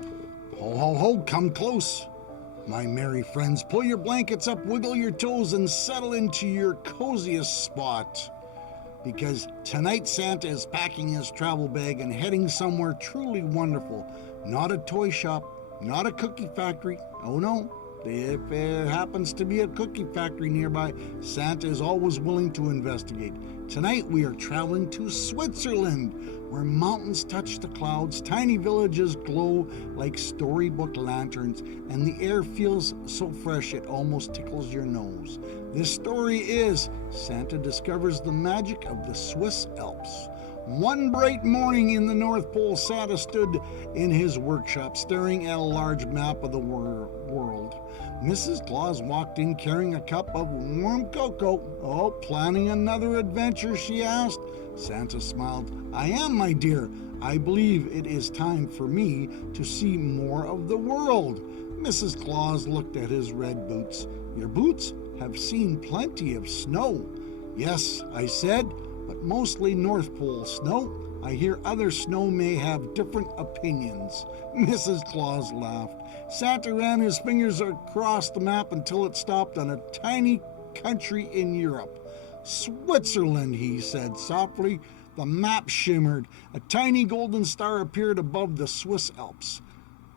Ho, ho, ho, come close. My merry friends, pull your blankets up, wiggle your toes, and settle into your coziest spot. Because tonight Santa is packing his travel bag and heading somewhere truly wonderful. Not a toy shop, not a cookie factory. Oh no, if there happens to be a cookie factory nearby, Santa is always willing to investigate. Tonight we are traveling to Switzerland, where mountains touch the clouds, tiny villages glow like storybook lanterns, and the air feels so fresh it almost tickles your nose. This story is Santa discovers the magic of the Swiss Alps. One bright morning in the North Pole, Santa stood in his workshop staring at a large map of the world. Mrs. Claus walked in carrying a cup of warm cocoa. Oh, planning another adventure, she asked. Santa smiled. I am, my dear. I believe it is time for me to see more of the world. Mrs. Claus looked at his red boots. Your boots have seen plenty of snow. Yes, I said, but mostly North Pole snow. I hear other snow may have different opinions. Mrs. Claus laughed. Santa ran his fingers across the map until it stopped on a tiny country in Europe. Switzerland, he said softly. The map shimmered. A tiny golden star appeared above the Swiss Alps.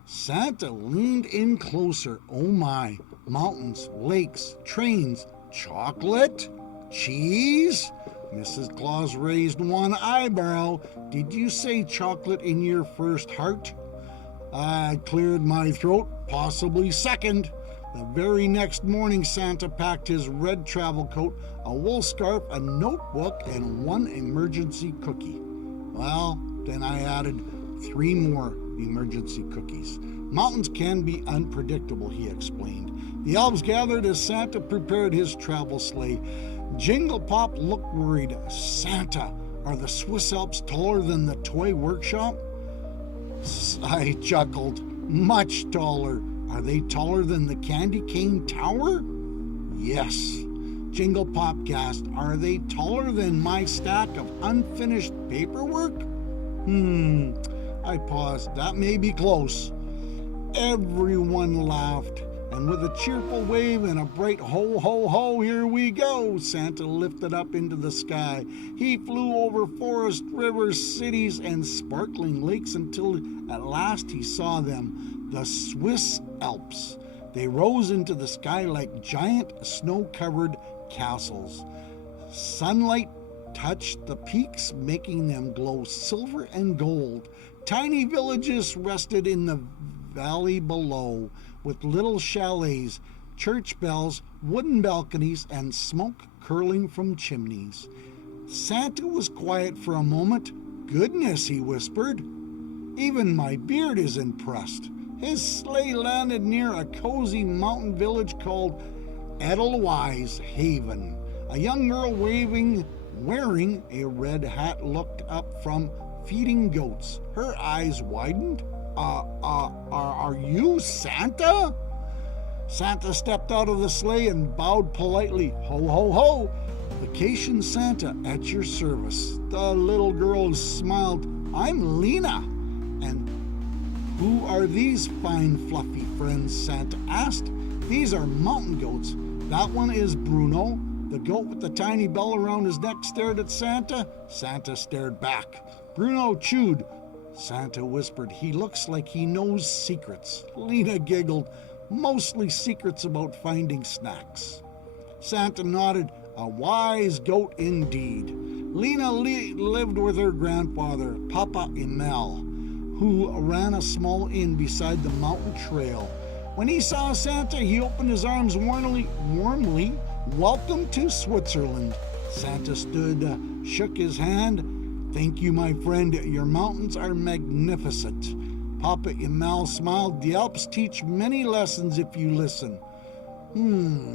Santa leaned in closer. Oh my, mountains, lakes, trains, chocolate, cheese? Mrs. Claus raised one eyebrow. Did you say chocolate in your first heart? I cleared my throat, possibly second. The very next morning, Santa packed his red travel coat, a wool scarf, a notebook, and one emergency cookie. Well, then I added 3 more emergency cookies. Mountains can be unpredictable, he explained. The elves gathered as Santa prepared his travel sleigh. Jingle Pop looked worried. Santa, are the Swiss Alps taller than the toy workshop? I chuckled. Much taller. Are they taller than the Candy Cane Tower? Yes. Jingle Pop gasped. Are they taller than my stack of unfinished paperwork? I paused. That may be close. Everyone laughed, and with a cheerful wave and a bright ho, ho, ho, here we go, Santa lifted up into the sky. He flew over forests, rivers, cities, and sparkling lakes until at last he saw them, the Swiss Alps. They rose into the sky like giant snow-covered castles. Sunlight touched the peaks, making them glow silver and gold. Tiny villages rested in the valley below, with little chalets, church bells, wooden balconies, and smoke curling from chimneys. Santa was quiet for a moment. Goodness, he whispered. Even my beard is impressed. His sleigh landed near a cozy mountain village called Edelweiss Haven. A young girl wearing a red hat looked up from feeding goats. Her eyes widened. Are you Santa? Santa stepped out of the sleigh and bowed politely. Ho, ho, ho! Vacation Santa at your service. The little girl smiled. I'm Lena. And who are these fine fluffy friends? Santa asked. These are mountain goats. That one is Bruno. The goat with the tiny bell around his neck stared at Santa. Santa stared back. Bruno chewed. Santa whispered, he looks like he knows secrets. Lena giggled, mostly secrets about finding snacks. Santa nodded, a wise goat indeed. Lena lived with her grandfather, Papa Emil, who ran a small inn beside the mountain trail. When he saw Santa, he opened his arms warmly. Welcome to Switzerland. Santa stood, shook his hand. Thank you, my friend. Your mountains are magnificent. Papa Emil smiled. The Alps teach many lessons if you listen.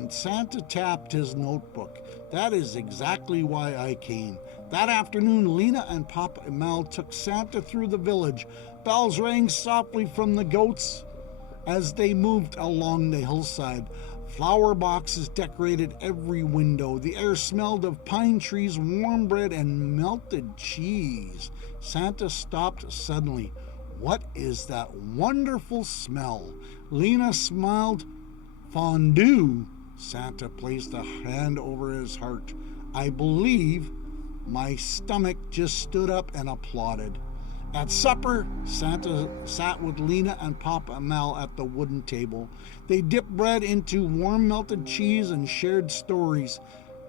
Santa tapped his notebook. That is exactly why I came. That afternoon, Lena and Papa Emil took Santa through the village. Bells rang softly from the goats as they moved along the hillside. Flower boxes decorated every window. The air smelled of pine trees, warm bread, and melted cheese. Santa stopped suddenly. What is that wonderful smell? Lena smiled. Fondue. Santa placed a hand over his heart. I believe my stomach just stood up and applauded. At supper, Santa sat with Lena and Papa Mel at the wooden table. They dipped bread into warm melted cheese and shared stories.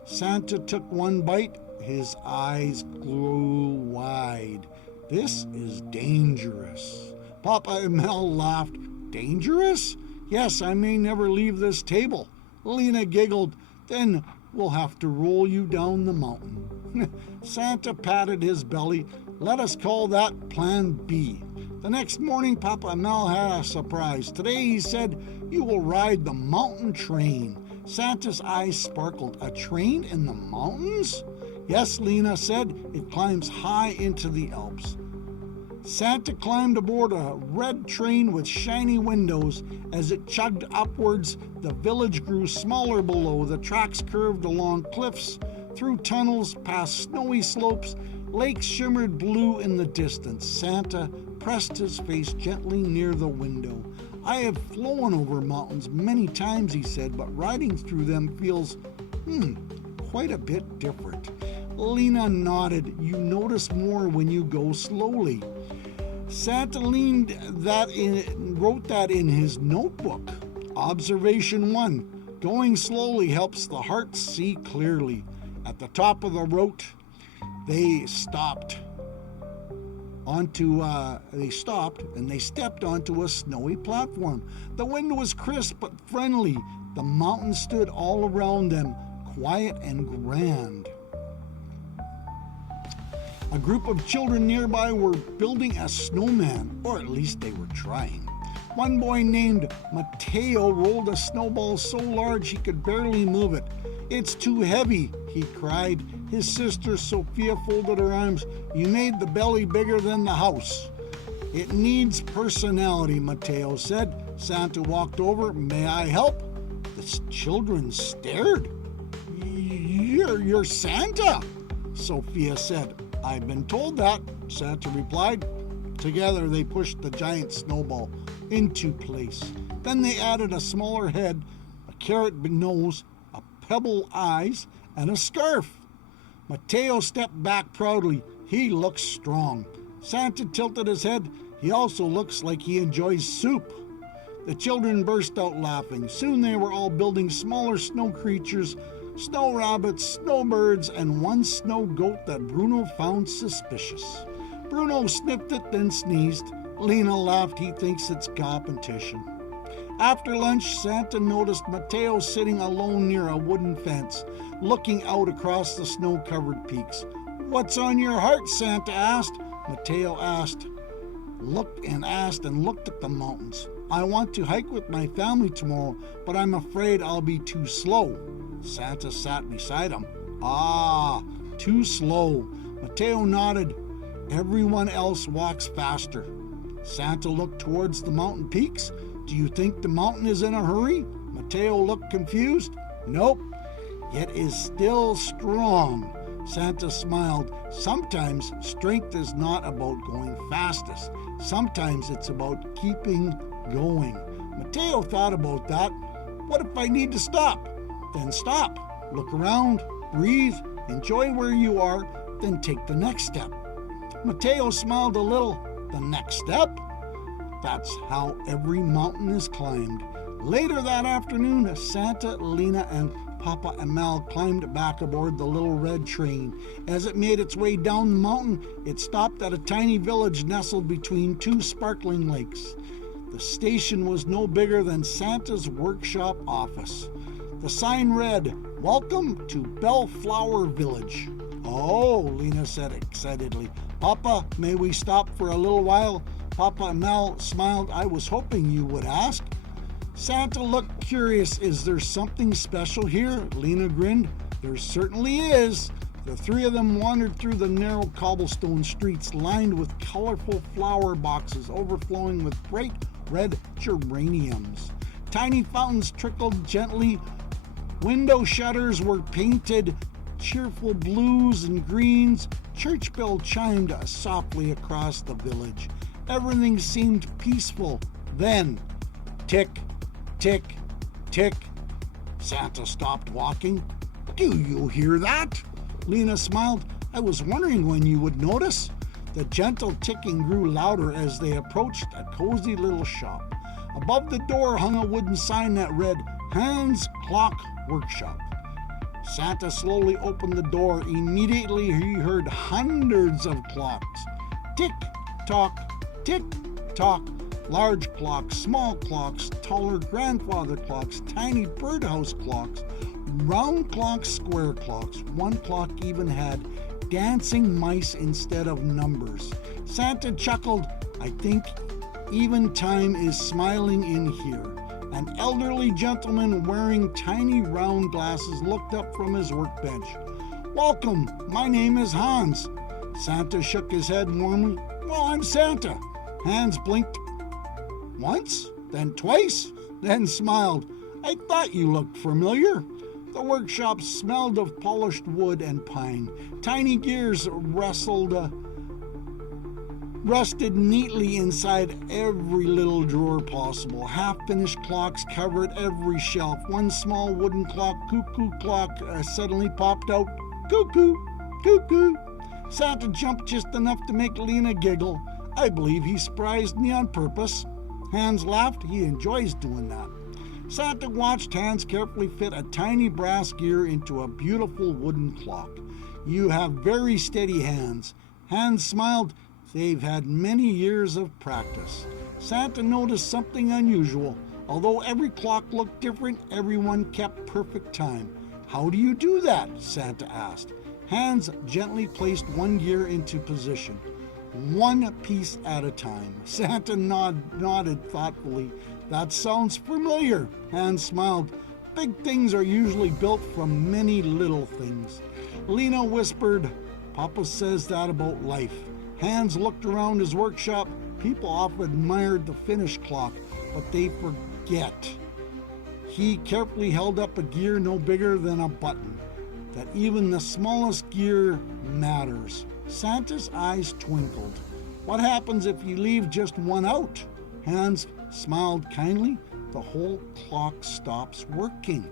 Santa took one bite. His eyes grew wide. This is dangerous. Papa and Mel laughed. Dangerous? Yes, I may never leave this table. Lena giggled. Then we'll have to roll you down the mountain. Santa patted his belly. Let us call that Plan B. The next morning, Papa Mel had a surprise. Today, he said, you will ride the mountain train. Santa's eyes sparkled. A train in the mountains? Yes, Lena said. It climbs high into the Alps. Santa climbed aboard a red train with shiny windows. As it chugged upwards, the village grew smaller below. The tracks curved along cliffs, through tunnels, past snowy slopes. Lakes shimmered blue in the distance. Santa pressed his face gently near the window. I have flown over mountains many times, he said, but riding through them feels, quite a bit different. Lena nodded. You notice more when you go slowly. Santa wrote that in his notebook. Observation 1. Going slowly helps the heart see clearly. At the top of the route, they stopped and they stepped onto a snowy platform. The wind was crisp but friendly. The mountains stood all around them, quiet and grand. A group of children nearby were building a snowman, or at least they were trying. One boy named Matteo rolled a snowball so large he could barely move it. It's too heavy, he cried. His sister Sophia folded her arms. You made the belly bigger than the house. It needs personality, Matteo said. Santa walked over. May I help? The children stared. You're Santa, Sophia said. I've been told that, Santa replied. Together they pushed the giant snowball into place. Then they added a smaller head, a carrot nose, a pebble eyes, and a scarf. Matteo stepped back proudly. He looks strong. Santa tilted his head. He also looks like he enjoys soup. The children burst out laughing. Soon they were all building smaller snow creatures, snow rabbits, snowbirds, and one snow goat that Bruno found suspicious. Bruno sniffed it, then sneezed. Lena laughed. He thinks it's competition. After lunch, Santa noticed Matteo sitting alone near a wooden fence, looking out across the snow-covered peaks. What's on your heart, Santa asked. Matteo looked at the mountains. I want to hike with my family tomorrow, but I'm afraid I'll be too slow. Santa sat beside him. Ah, too slow. Matteo nodded. Everyone else walks faster. Santa looked towards the mountain peaks. Do you think the mountain is in a hurry? Matteo looked confused. Nope, yet is still strong. Santa smiled. Sometimes strength is not about going fastest. Sometimes it's about keeping going. Matteo thought about that. What if I need to stop? Then stop. Look around, breathe, enjoy where you are, then take the next step. Matteo smiled a little. The next step? That's how every mountain is climbed. Later that afternoon, Santa, Lena, and Papa and Mel climbed back aboard the little red train. As it made its way down the mountain, it stopped at a tiny village nestled between two sparkling lakes. The station was no bigger than Santa's workshop office. The sign read, Welcome to Bellflower Village. Oh, Lena said excitedly. Papa, may we stop for a little while? Papa and Mel smiled. I was hoping you would ask. Santa looked curious. Is there something special here? Lena grinned. There certainly is. The three of them wandered through the narrow cobblestone streets lined with colorful flower boxes overflowing with bright red geraniums. Tiny fountains trickled gently. Window shutters were painted cheerful blues and greens. Church bell chimed softly across the village. Everything seemed peaceful. Then, tick, tick, tick. Santa stopped walking. Do you hear that? Lena smiled. I was wondering when you would notice. The gentle ticking grew louder as they approached a cozy little shop. Above the door hung a wooden sign that read, Hans Clock Workshop. Santa slowly opened the door. Immediately he heard hundreds of clocks. Tick-tock, tick-tock. Large clocks, small clocks, taller grandfather clocks, tiny birdhouse clocks, round clocks, square clocks. One clock even had dancing mice instead of numbers. Santa chuckled. I think even time is smiling in here. An elderly gentleman wearing tiny round glasses looked up from his workbench. Welcome, my name is Hans. Santa shook his head warmly. Well, I'm Santa. Hans blinked once, then twice, then smiled. I thought you looked familiar. The workshop smelled of polished wood and pine. Tiny gears rusted neatly inside every little drawer possible. Half-finished clocks covered every shelf. One small wooden clock, cuckoo clock, suddenly popped out. Cuckoo, cuckoo. Santa jumped just enough to make Lena giggle. I believe he surprised me on purpose. Hans laughed. He enjoys doing that. Santa watched Hans carefully fit a tiny brass gear into a beautiful wooden clock. You have very steady hands. Hans smiled. They've had many years of practice. Santa noticed something unusual. Although every clock looked different, everyone kept perfect time. How do you do that? Santa asked. Hans gently placed one gear into position. One piece at a time. Santa nodded thoughtfully. That sounds familiar. Hans smiled. Big things are usually built from many little things. Lena whispered, Papa says that about life. Hans looked around his workshop. People often admired the finished clock, but they forget. He carefully held up a gear no bigger than a button. That even the smallest gear matters. Santa's eyes twinkled. What happens if you leave just one out? Hans smiled kindly. The whole clock stops working.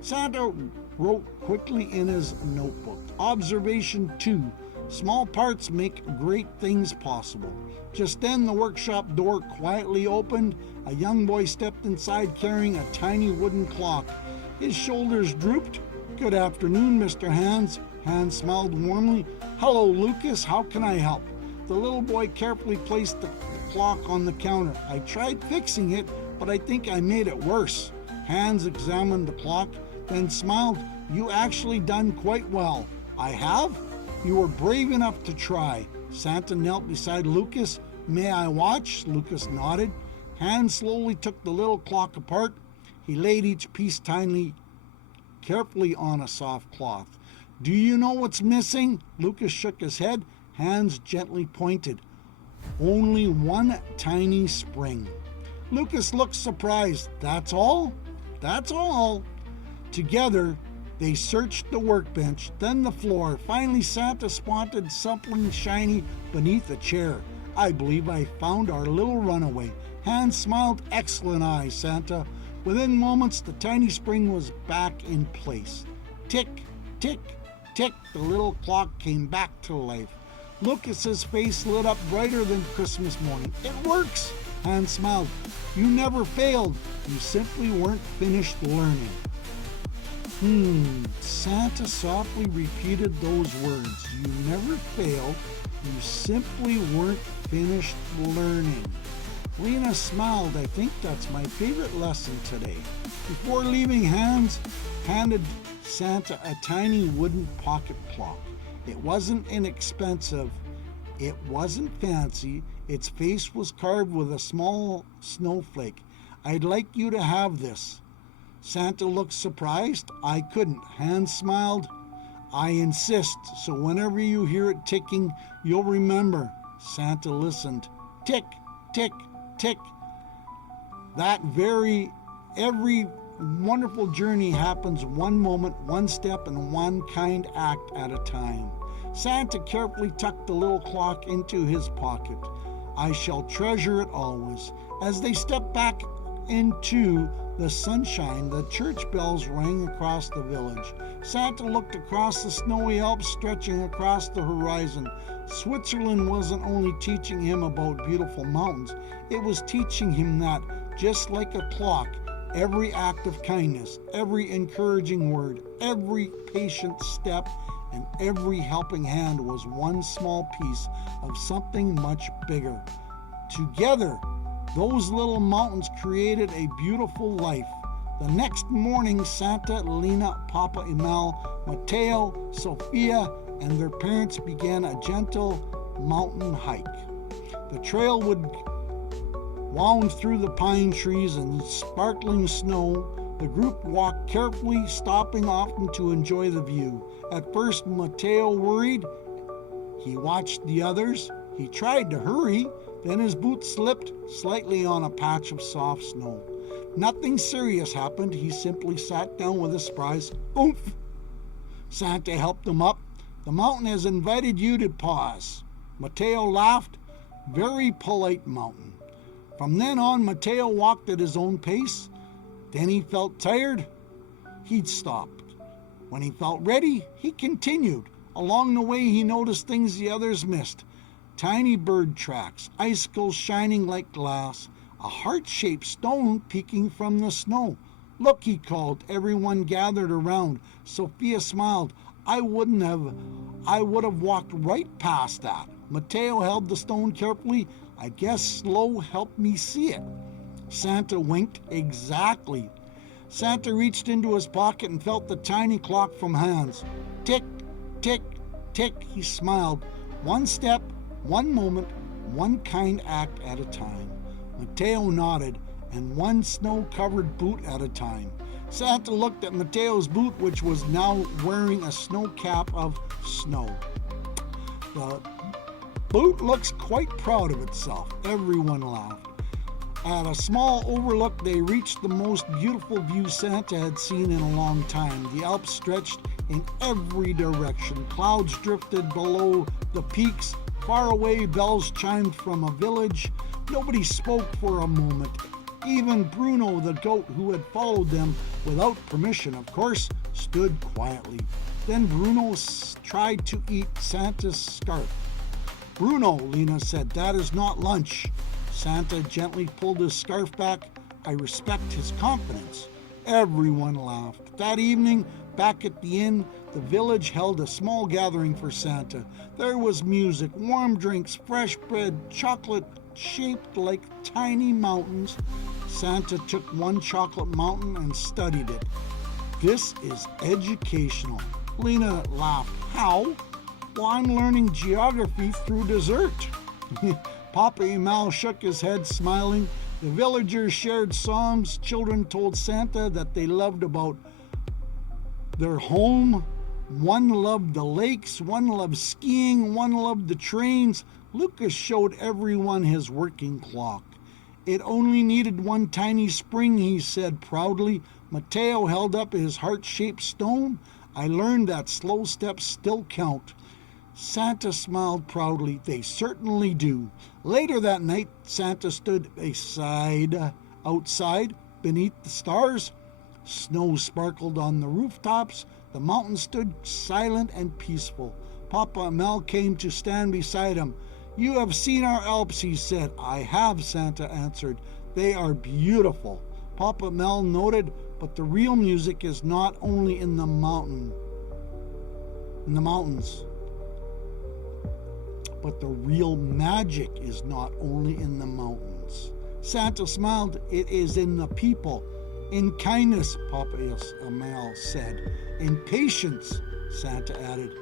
Santa wrote quickly in his notebook. Observation 2. Small parts make great things possible. Just then the workshop door quietly opened. A young boy stepped inside carrying a tiny wooden clock. His shoulders drooped. Good afternoon, Mr. Hans. Hans smiled warmly. Hello, Lucas. How can I help? The little boy carefully placed the clock on the counter. I tried fixing it, but I think I made it worse. Hans examined the clock, then smiled. You actually done quite well. I have? You were brave enough to try. Santa knelt beside Lucas. May I watch? Lucas nodded. Hans slowly took the little clock apart. He laid each piece carefully on a soft cloth. Do you know what's missing? Lucas shook his head. Hans gently pointed. Only one tiny spring. Lucas looked surprised. That's all? That's all. Together, they searched the workbench, then the floor. Finally, Santa spotted something shiny beneath a chair. I believe I found our little runaway. Hans smiled. Excellent eye, Santa. Within moments, the tiny spring was back in place. Tick, tick, tick, the little clock came back to life. Lucas's face lit up brighter than Christmas morning. It works! Hans smiled. You never failed. You simply weren't finished learning. Santa softly repeated those words. You never failed. You simply weren't finished learning. Lena smiled. I think that's my favorite lesson today. Before leaving, Hans handed Santa a tiny wooden pocket clock. It wasn't inexpensive. It wasn't fancy. Its face was carved with a small snowflake. I'd like you to have this. Santa looked surprised. I couldn't. Hans smiled. I insist. So whenever you hear it ticking, you'll remember. Santa listened. Tick, tick, tick. Every wonderful journey happens one moment, one step, and one kind act at a time. Santa carefully tucked the little clock into his pocket. I shall treasure it always. As they stepped back into the sunshine, the church bells rang across the village. Santa looked across the snowy Alps stretching across the horizon. Switzerland wasn't only teaching him about beautiful mountains, it was teaching him that, just like a clock, every act of kindness, every encouraging word, every patient step, and every helping hand was one small piece of something much bigger. Together, those little mountains created a beautiful life. The next morning, Santa, Lena, Papa Emil, Matteo, Sophia, and their parents began a gentle mountain hike. The trail would wound through the pine trees and sparkling snow. The group walked carefully, stopping often to enjoy the view. At first, Matteo worried. He watched the others. He tried to hurry. Then his boot slipped slightly on a patch of soft snow. Nothing serious happened. He simply sat down with a surprise oomph. Santa helped him up. The mountain has invited you to pause. Matteo laughed. Very polite mountain. From then on, Matteo walked at his own pace. Then he felt tired. He'd stopped. When he felt ready, he continued. Along the way, he noticed things the others missed. Tiny bird tracks, icicles shining like glass, a heart-shaped stone peeking from the snow. Look, he called. Everyone gathered around. Sophia smiled. I would have walked right past that. Matteo held the stone carefully. I guess slow helped me see it. Santa winked. Exactly. Santa reached into his pocket and felt the tiny clock from hands. Tick, tick, tick, he smiled. One step, one moment, one kind act at a time. Matteo nodded, and one snow-covered boot at a time. Santa looked at Matteo's boot, which was now wearing a snow cap of snow. The boot looks quite proud of itself. Everyone laughed. At a small overlook, they reached the most beautiful view Santa had seen in a long time. The Alps stretched in every direction. Clouds drifted below the peaks. Far away, bells chimed from a village. Nobody spoke for a moment. Even Bruno the goat, who had followed them without permission, of course, stood quietly. Then Bruno tried to eat Santa's scarf. Bruno, Lena said, that is not lunch. Santa gently pulled his scarf back. I respect his confidence. Everyone laughed. That evening, back at the inn, the village held a small gathering for Santa. There was music, warm drinks, fresh bread, chocolate shaped like tiny mountains. Santa took one chocolate mountain and studied it. This is educational. Lena laughed. How? Well, I'm learning geography through dessert. Papa Emil shook his head, smiling. The villagers shared songs. Children told Santa that they loved about their home. One loved the lakes, one loved skiing, one loved the trains. Lucas showed everyone his working clock. It only needed one tiny spring, he said proudly. Matteo held up his heart-shaped stone. I learned that slow steps still count. Santa smiled proudly. They certainly do. Later that night, Santa stood outside beneath the stars. Snow sparkled on the rooftops. The mountain stood silent and peaceful. Papa Emil came to stand beside him. You have seen our Alps, he said. I have, Santa answered. They are beautiful. Papa Emil nodded, but the real music is not only in the mountains. But the real magic is not only in the mountains. Santa smiled. It is in the people. In kindness, Papa Emil said. In patience, Santa added.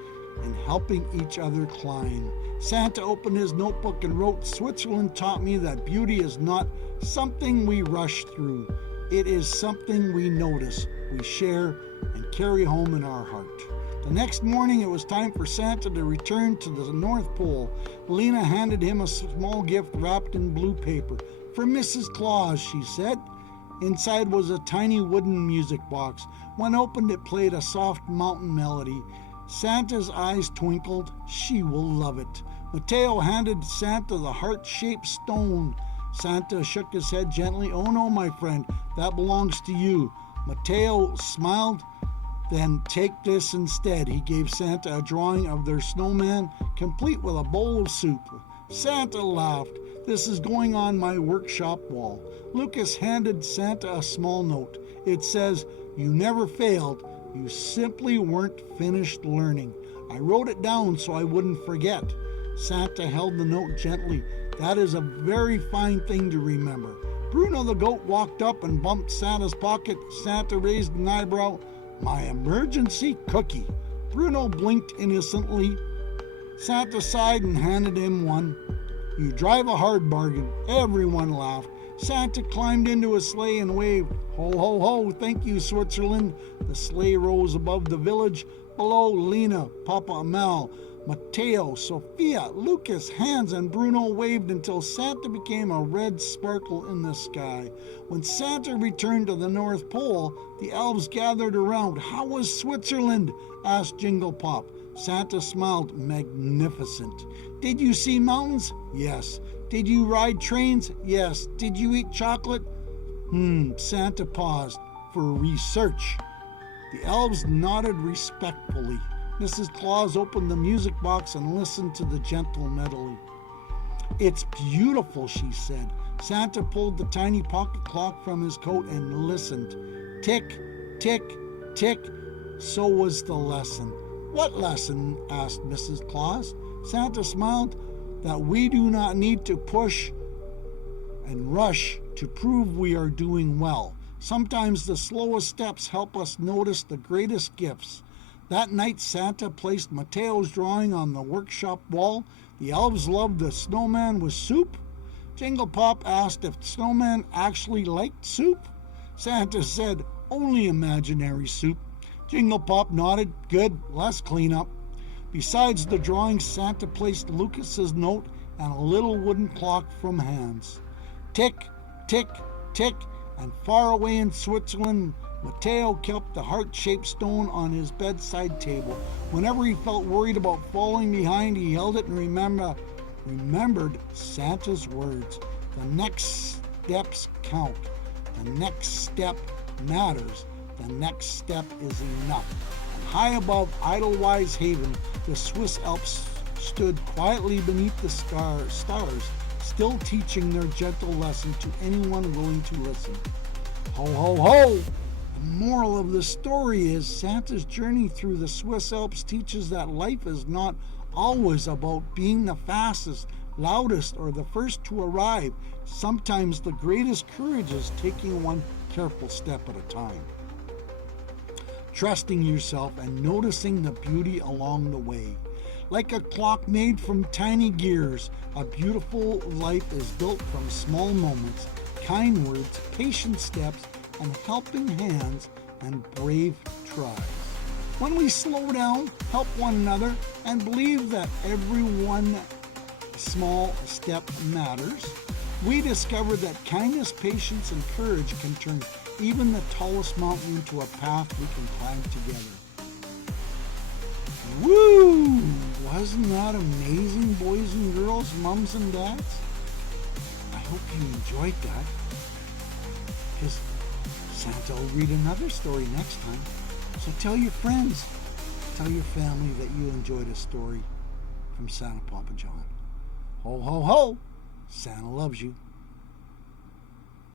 In helping each other climb. Santa opened his notebook and wrote, Switzerland taught me that beauty is not something we rush through. It is something we notice, we share, and carry home in our heart. The next morning, it was time for Santa to return to the North Pole. Lena handed him a small gift wrapped in blue paper. For Mrs. Claus, she said. Inside was a tiny wooden music box. When opened, it played a soft mountain melody. Santa's eyes twinkled. She will love it. Mateo handed Santa the heart-shaped stone. Santa shook his head gently. "Oh no, my friend, that belongs to you." Mateo smiled. "Then take this instead." He gave Santa a drawing of their snowman, complete with a bowl of soup. Santa laughed. "This is going on my workshop wall." Lucas handed Santa a small note. It says, "You never failed. You simply weren't finished learning." I wrote it down so I wouldn't forget. Santa held the note gently. "That is a very fine thing to remember." Bruno the goat walked up and bumped Santa's pocket. Santa raised an eyebrow. "My emergency cookie." Bruno blinked innocently. Santa sighed and handed him one. "You drive a hard bargain." Everyone laughed. Santa climbed into a sleigh and waved. "Ho, ho, ho, thank you, Switzerland." The sleigh rose above the village. Below, Lena, Papa Mel, Mateo, Sophia, Lucas, Hans, and Bruno waved until Santa became a red sparkle in the sky. When Santa returned to the North Pole, the elves gathered around. "How was Switzerland?" asked Jingle Pop. Santa smiled. "Magnificent." "Did you see mountains?" "Yes." "Did you ride trains?" "Yes." "Did you eat chocolate?" Santa paused for research. The elves nodded respectfully. Mrs. Claus opened the music box and listened to the gentle melody. "It's beautiful," she said. Santa pulled the tiny pocket clock from his coat and listened. Tick, tick, tick. So was the lesson. "What lesson?" asked Mrs. Claus. Santa smiled. "That we do not need to push and rush to prove we are doing well. Sometimes the slowest steps help us notice the greatest gifts." That night, Santa placed Mateo's drawing on the workshop wall. The elves loved the snowman with soup. Jingle Pop asked if snowman actually liked soup. Santa said, "Only imaginary soup." Jingle Pop nodded. "Good, less cleanup." Besides the drawing, Santa placed Lucas's note and a little wooden clock from Hans. Tick, tick, tick, and far away in Switzerland, Mateo kept the heart-shaped stone on his bedside table. Whenever he felt worried about falling behind, he held it and remembered Santa's words. The next steps count. The next step matters. The next step is enough. And high above Idlewild Haven, the Swiss Alps stood quietly beneath the stars, still teaching their gentle lesson to anyone willing to listen. Ho, ho, ho! The moral of the story is Santa's journey through the Swiss Alps teaches that life is not always about being the fastest, loudest, or the first to arrive. Sometimes the greatest courage is taking one careful step at a time. Trusting yourself and noticing the beauty along the way. Like a clock made from tiny gears, a beautiful life is built from small moments, kind words, patient steps, and helping hands and brave tries. When we slow down, help one another, and believe that every one small step matters, we discover that kindness, patience, and courage can turn even the tallest mountain into a path we can climb together. Woo! Wasn't that amazing, boys and girls, mums and dads? I hope you enjoyed that. Because Santa will read another story next time. So tell your friends, tell your family that you enjoyed a story from Santa Papa John. Ho, ho, ho! Santa loves you.